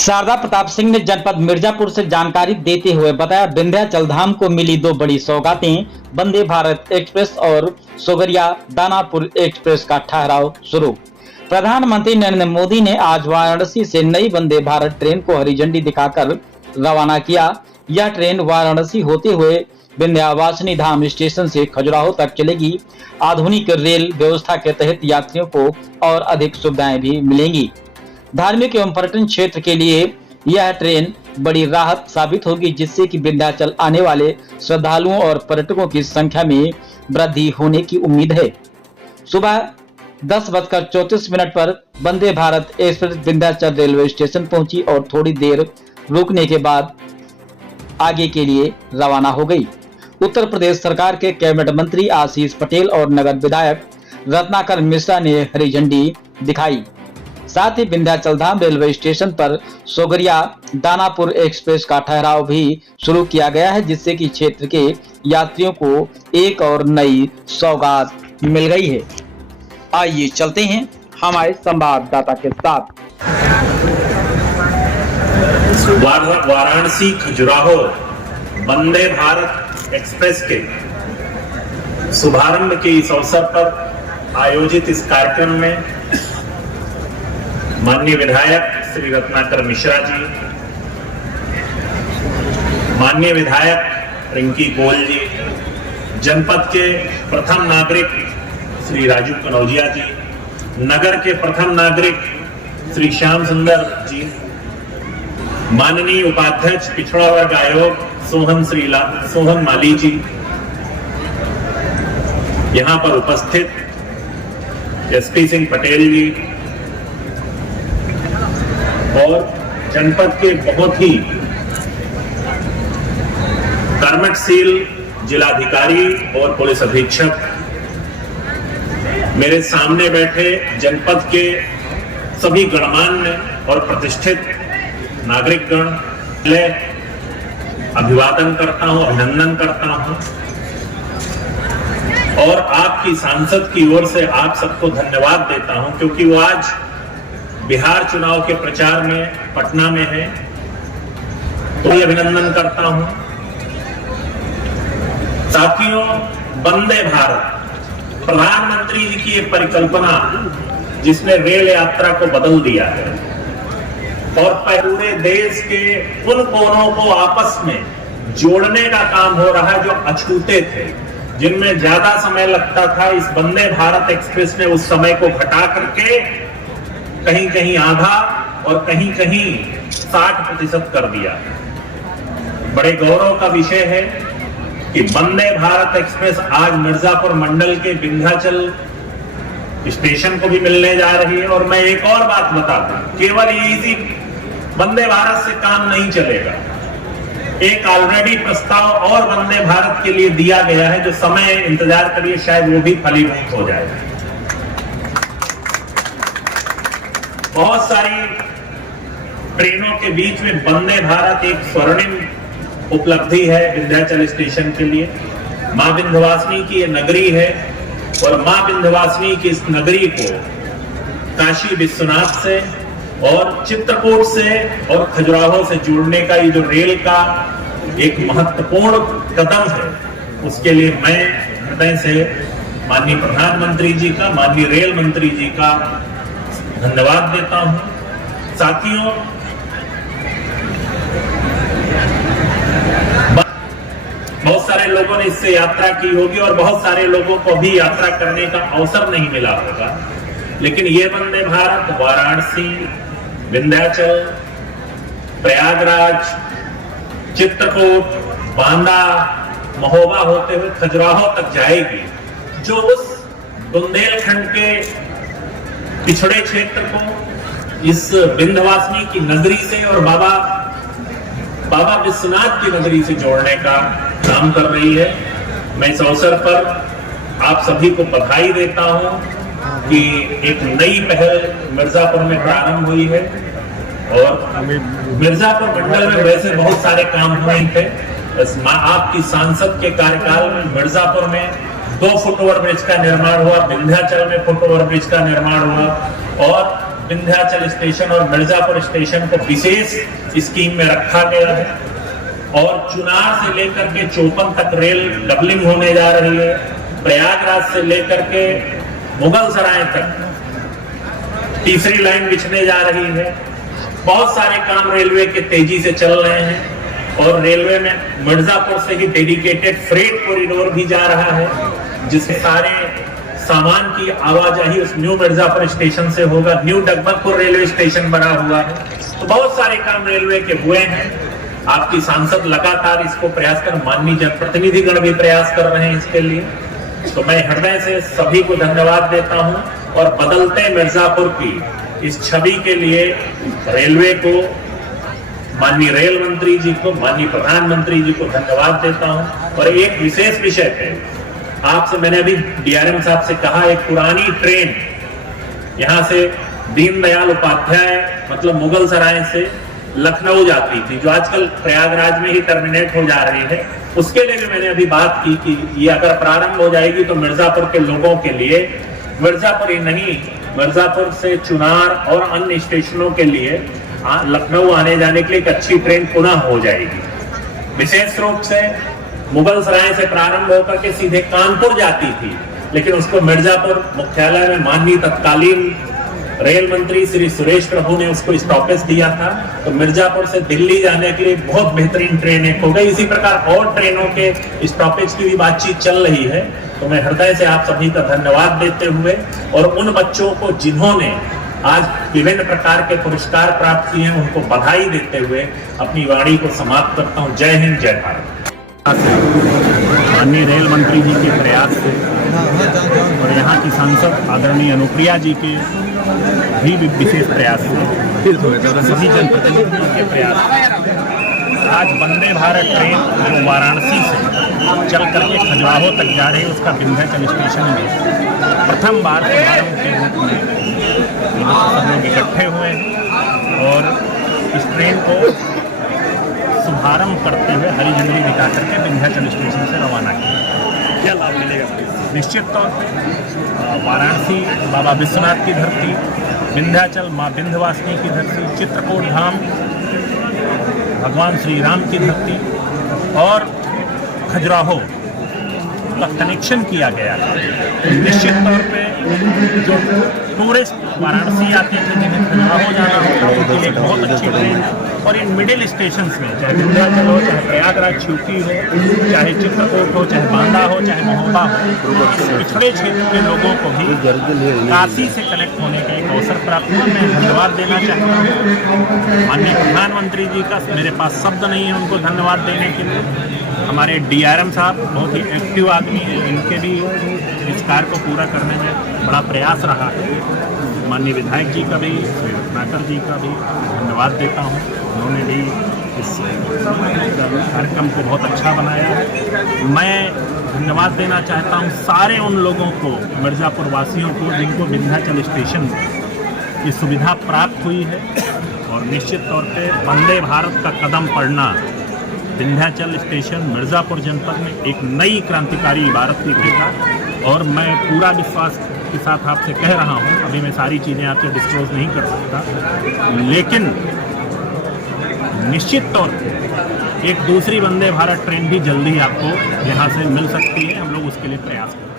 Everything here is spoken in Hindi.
शारदा प्रताप सिंह ने जनपद मिर्जापुर से जानकारी देते हुए बताया, विंध्याचल धाम को मिली दो बड़ी सौगातें, वंदे भारत एक्सप्रेस और सोगरिया दानापुर एक्सप्रेस का ठहराव शुरू। प्रधानमंत्री नरेंद्र मोदी ने आज वाराणसी से नई वंदे भारत ट्रेन को हरी झंडी दिखाकर रवाना किया। यह ट्रेन वाराणसी होते हुए विंध्यवासिनी धाम स्टेशन से खजुराहो तक चलेगी। आधुनिक रेल व्यवस्था के तहत यात्रियों को और अधिक सुविधाएं भी मिलेंगी। धार्मिक एवं पर्यटन क्षेत्र के लिए यह ट्रेन बड़ी राहत साबित होगी, जिससे कि विंध्याचल आने वाले श्रद्धालुओं और पर्यटकों की संख्या में वृद्धि होने की उम्मीद है। सुबह 10:34 पर Vande Bharat Express Vindhyachal railway station पहुंची और थोड़ी देर रुकने के बाद आगे के लिए रवाना हो गई। उत्तर प्रदेश सरकार के कैबिनेट मंत्री आशीष पटेल और नगर विधायक रत्नाकर मिश्रा ने हरी झंडी दिखाई। साथ ही विंध्याचल धाम रेलवे स्टेशन पर सोगरिया दानापुर एक्सप्रेस का ठहराव भी शुरू किया गया है, जिससे कि क्षेत्र के यात्रियों को एक और नई सौगात मिल गई है। आइए चलते हैं हमारे संवाददाता के साथ। वाराणसी खजुराहो वंदे भारत एक्सप्रेस के शुभारंभ के इस अवसर पर आयोजित इस कार्यक्रम में माननीय विधायक श्री रत्नाकर मिश्रा जी, माननीय विधायक रिंकी गोयल जी, जनपद के प्रथम नागरिक श्री राजू कनौजिया जी, नगर के प्रथम नागरिक श्री श्याम सुंदर जी, माननीय उपाध्यक्ष पिछड़ा वर्ग आयोग सोहन माली जी, यहां पर उपस्थित एसपी सिंह पटेल जी और जनपद के बहुत ही कर्मठशील जिलाधिकारी और पुलिस अधीक्षक, मेरे सामने बैठे जनपद के सभी गणमान्य और प्रतिष्ठित नागरिकगण, अभिवादन करता हूं, अभिनंदन करता हूं और आपकी सांसद की ओर से आप सबको धन्यवाद देता हूं, क्योंकि वो आज बिहार चुनाव के प्रचार में पटना में है, तो ये अभिनंदन करता हूं। साथियों, वंदे भारत प्रधानमंत्री जी की एक परिकल्पना जिसने रेल यात्रा को बदल दिया है और पूरे देश के उन कोनों को आपस में जोड़ने का काम हो रहा है जो अछूते थे, जिनमें ज्यादा समय लगता था। इस वंदे भारत एक्सप्रेस ने उस समय को घटा करके कहीं कहीं आधा और कहीं कहीं 60% कर दिया। बड़े गौरव का विषय है कि वंदे भारत एक्सप्रेस आज मिर्जापुर मंडल के विंध्याचल स्टेशन को भी मिलने जा रही है। और मैं एक और बात बता दूं, केवल इसी वंदे भारत से काम नहीं चलेगा। एक ऑलरेडी प्रस्ताव और वंदे भारत के लिए दिया गया है, जो समय इंतजार करिए, शायद वो भी फलीभूत हो जाएगा। बहुत सारी ट्रेनों के बीच में वंदे भारत एक स्वर्णिम उपलब्धि है विंध्याचल स्टेशन के लिए। मां विंध्यवासिनी की ये नगरी है और मां विंध्यवासिनी की इस नगरी को काशी विश्वनाथ से और चित्रकूट से और खजुराहो से जोड़ने का ये जो रेल का एक महत्वपूर्ण कदम है, उसके लिए मैं हृदय से माननीय प्रधानमंत्री जी का, माननीय रेल मंत्री जी का धन्यवाद देता हूं। साथियों, बहुत सारे लोगों ने इससे यात्रा की होगी और बहुत सारे लोगों को भी यात्रा करने का अवसर नहीं मिला होगा, लेकिन ये वंदे भारत वाराणसी, विंध्याचल, प्रयागराज, चित्रकूट, बांदा, महोबा होते हुए खजुराहो तक जाएगी, जो उस बुंदेलखंड के पिछड़े क्षेत्र को इस विंध्यवासिनी की नगरी से और बाबा विश्वनाथ की नगरी से जोड़ने का काम कर रही है। मैं इस अवसर पर आप सभी को बधाई देता हूं कि एक नई पहल मिर्जापुर में प्रारंभ हुई है और मिर्जापुर मंडल में वैसे बहुत सारे काम हुए थे। आपकी सांसद के कार्यकाल में मिर्जापुर में 2 फुट ओवर ब्रिज का निर्माण हुआ, विंध्याचल में फुट ओवर ब्रिज का निर्माण हुआ और विंध्याचल स्टेशन और मिर्जापुर स्टेशन को विशेष स्कीम में रखा गया है और चुनार से लेकर के चौपन तक रेल डबलिंग होने जा रही है। प्रयागराज से लेकर के मुगल सराय तक तीसरी लाइन बिछने जा रही है। बहुत सारे काम रेलवे के तेजी से चल रहे हैं और रेलवे में मिर्जापुर से ही डेडिकेटेड फ्रेट कॉरिडोर भी जा रहा है, जिससे सारे सामान की आवाजाही उस न्यू मिर्जापुर स्टेशन से होगा। न्यू डगमतपुर रेलवे स्टेशन बना हुआ है। तो बहुत सारे काम रेलवे के हुए हैं। आपकी सांसद लगातार इसको प्रयास कर, माननीय जनप्रतिनिधिगण भी प्रयास कर रहे हैं इसके लिए। तो मैं हृदय से सभी को धन्यवाद देता हूं और बदलते मिर्जापुर की इस छवि के लिए रेलवे को, माननीय रेल मंत्री जी को, माननीय प्रधानमंत्री जी को धन्यवाद देता हूं। और एक विशेष विषय पे आपसे मैंने अभी डीआरएम साहब से कहा, एक पुरानी ट्रेन यहां से दीनदयाल उपाध्याय मतलब मुगल सराय से लखनऊ जाती थी, जो आजकल प्रयागराज में ही टर्मिनेट हो जा रही है, उसके लिए भी मैंने अभी बात की कि ये अगर प्रारंभ हो जाएगी तो मिर्जापुर के लोगों के लिए, मिर्जापुर ही नहीं, मिर्जापुर से चुनार और अन्य स्टेशनों के लिए लखनऊ आने जाने के लिए एक अच्छी ट्रेन पुनः हो जाएगी। विशेष रूप से मुगल सराय से प्रारंभ होकर के सीधे कानपुर जाती थी, लेकिन उसको मिर्जापुर मुख्यालय में माननीय तत्कालीन रेल मंत्री श्री सुरेश प्रभु ने उसको स्टॉपेज दिया था। तो मिर्जापुर से दिल्ली जाने के लिए बहुत बेहतरीन ट्रेन एक हो गई। इसी प्रकार और ट्रेनों के स्टॉपेज की भी बातचीत चल रही है। तो मैं हृदय से आप सभी का धन्यवाद देते हुए और उन बच्चों को जिन्होंने आज विभिन्न प्रकार के पुरस्कार प्राप्त किए हैं उनको बधाई देते हुए अपनी वाणी को समाप्त करता हूँ। जय हिंद, जय भारत। माननीय रेल मंत्री जी के प्रयास से और यहाँ की सांसद आदरणीय अनुप्रिया जी के भी विशेष प्रयास से, सभी जनप्रतिनिधियों के प्रयास से आज वंदे भारत ट्रेन जो वाराणसी से चल करके खजुराहो तक जा रही है, उसका विंध्याचल स्टेशन में प्रथम बार समारोह के रूप में सब लोग इकट्ठे हुए हैं और इस ट्रेन को शुभारंभ करते हुए हरी झंडी दिखा करके विंध्याचल स्टेशन से रवाना किया। क्या लाभ मिलेगा? निश्चित तौर पे वाराणसी बाबा विश्वनाथ की धरती, विंध्याचल माँ विंध्यवासिनी की धरती, चित्रकूट धाम भगवान श्री राम की धरती और खजुराहो का कनेक्शन किया गया है। निश्चित तौर पे जो टूरिस्ट वाराणसी आते थे जिन्हें खजुराहो जाना होता है उनके लिए बहुत अच्छी ट्रेन है। और इन मिडिल स्टेशन में चाहे विंध्याचल हो, चाहे प्रयागराज छुट्टी हो, चाहे चित्रकूट हो, चाहे बांदा हो, चाहे महोबा हो, पिछड़े क्षेत्र के लोगों को भी काशी से कनेक्ट होने का एक अवसर प्राप्त हुआ। मैं धन्यवाद देना चाहता हूँ माननीय प्रधानमंत्री जी का। मेरे पास शब्द नहीं है उनको धन्यवाद देने के लिए। हमारे डीआरएम साहब बहुत ही एक्टिव आदमी हैं, इनके भी इस कार्य को पूरा करने में बड़ा प्रयास रहा है। माननीय विधायक जी का भी, श्री रत्नाकर जी का भी धन्यवाद देता हूँ। उन्होंने भी इस कार्यक्रम को बहुत अच्छा बनाया है। मैं धन्यवाद देना चाहता हूँ सारे उन लोगों को, मिर्ज़ापुर वासियों को, जिनको विंध्याचल स्टेशन की सुविधा प्राप्त हुई है। और निश्चित तौर पे वंदे भारत का कदम पड़ना विंध्याचल स्टेशन मिर्ज़ापुर जनपद में एक नई क्रांतिकारी इबारत निकलेगा। और मैं पूरा विश्वास के साथ आपसे कह रहा हूँ, अभी मैं सारी चीज़ें आपसे डिस्क्लोज नहीं कर सकता, लेकिन निश्चित तौर पर एक दूसरी वंदे भारत ट्रेन भी जल्दी आपको यहाँ से मिल सकती है। हम लोग उसके लिए प्रयास करें।